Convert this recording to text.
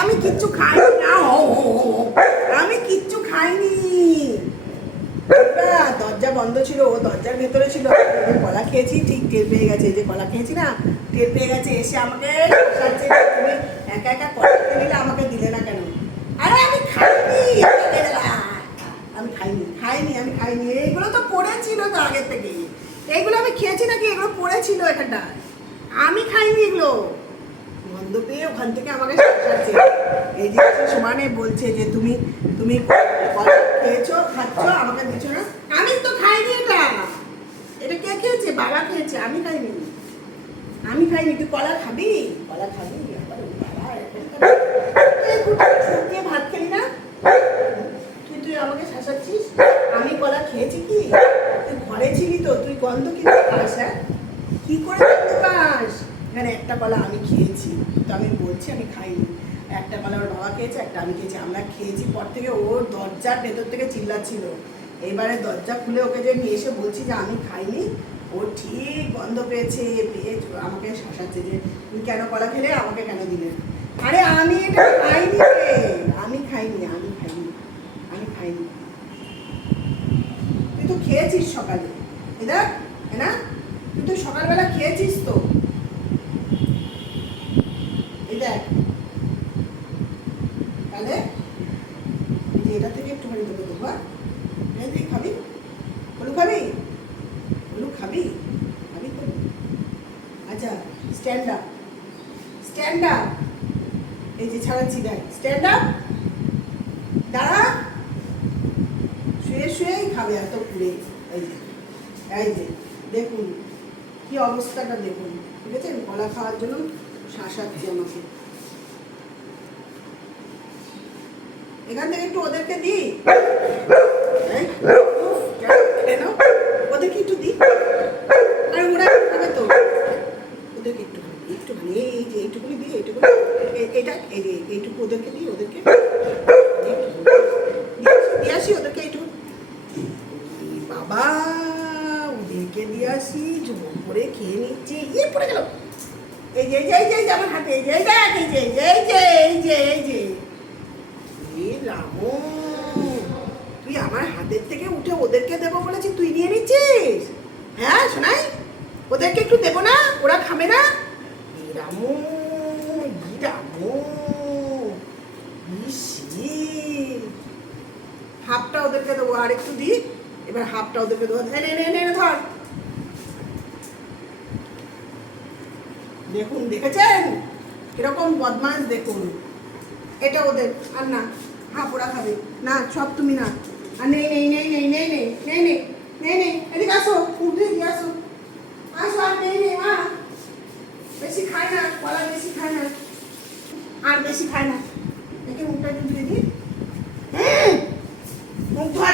আমি কিচ্ছু খাইনি না, আমি কিচ্ছু খাইনি। দরজা বন্ধ ছিল, ও দরজার ভেতরে ছিল। কলা খেয়েছি, ঠিক টের পেয়ে গেছে। এই যে কলা খেয়েছি না, টের পেয়ে গেছে। এসে আমাকে শাসাচ্ছে, তুমি একা একা কলা খেয়ে নিলে, আমাকে দিলে না কেন? আরে আমি খাইনি, আমি খাইনি খাইনি আমি খাইনি। এইগুলো তো পড়েছিল তো আগের থেকে। এইগুলো আমি খেয়েছি নাকি? এগুলো পড়েছিল এখানটা, আমি খাইনি এগুলো। গন্ধ পেয়ে ওখান থেকে আমাকে শাসাচ্ছে। এই যে সমানে বলছে যে তুমি তুমি কলা খেয়েছো, খাচ্ছ, আমাকে দিচ্ছ না। আমি তো খাইনি এটা। এটা কে খেয়েছে? বাবা খেয়েছে, আমি খাইনি। আমি খাইনি। তুই কলা খাবি? কলা খাবি? তুই ভাত খেলি না, তুই আমাকে শাসাচ্ছিস। আমি কলা খেয়েছি কি? তুই ঘরে ছিলি তো, তুই গন্ধ কি পাস? হ্যাঁ, কি করে গন্ধ পাস? এখানে একটা কলা আমি খেয়েছি, তো আমি বলছি আমি খাইনি। একটা কলা ওর বাবা খেয়েছে, একটা আমি খেয়েছি। আমরা খেয়েছি পর থেকে ওর দরজার ভেতর থেকে চিল্লাচ্ছিল। এবারে দরজা খুলে ওকে যে নিয়ে এসে বলছি যে আমি খাইনি, ও ঠিক গন্ধ পেয়েছে, পেয়ে আমাকে শাসাচ্ছে যে তুমি কেন কলা খেলে, আমাকে কেন দিলে? আরে আমি এটা খাইনি রে, আমি খাইনি, আমি খাইনি, আমি খাইনি। তুই তো খেয়েছিস সকালে, এটা না? তুই তো সকালবেলা খেয়েছিস তো। এই দেখ, তাহলে এটা থেকে একটুখানি তোকে দেবো। তুই খাবি? হলু খাবি? হলু খাবি? খাবি তো? আচ্ছা, স্ট্যান্ড আপ, স্ট্যান্ড আপ। এই যে ছাড়াচ্ছি, দেখ, স্ট্যান্ড আপ, দাঁড়া। শুয়ে শুয়েই খাবে এত পুড়ে। এই যে, এই যে দেখুন কি অবস্থাটা দেখুন, ঠিক আছে? কলা খাওয়ার জন্য শাসাচ্ছে আমাকে। এখান থেকে একটু ওদেরকে দিই, কেন ওদেরকে একটু দিই। আর ওরা খাবে তো, ওদেরকে একটুখানি একটুখানি, এই যে এইটুকুনি দিই, এইটুকুনি, এটা এই যে এইটুকু ওদেরকে দিই, ওদেরকে দিয়ে আসি, ওদেরকে এইটুকু। বাবা, ওদেরকে দিয়ে আসি, জোর করে খেয়ে নিচ্ছে। ইয়ে পড়ে গেল। এই যে এই যে আমার হাতে, এই যে দেখ, এই যে এই যে এই যে এই যে রামু, তুই আমার হাতের থেকে উঠে ওদেরকে দেবো বলেছি, তুই নিয়ে নিচ্ছিস? হ্যাঁ শোনাই, ওদেরকে একটু দেবো না? ওরা খাবে না? রামু, রামু, হাফটা ওদেরকে দেবো, আর একটু দিই, এবার হাফটা ওদেরকে দেবো। ধর, দেখুন, দেখেছেন কিরকম বদমাশ? দেখুন, এটা ওদের। আর না, হাফ ওরা খাবে না, সব তুমি না। আর নেই নেই নেই নেই নেই নেই নেই নেই নেই নেই, এদিকে আসো, উঠে দিয়ে আসো, আসো। আর নেই নেই মা, বেশি খায় না, কলা বেশি খায় না, আর বেশি খায় না। দেখে মুখটা একটু ধুয়ে দিই। মুখ ধোয়া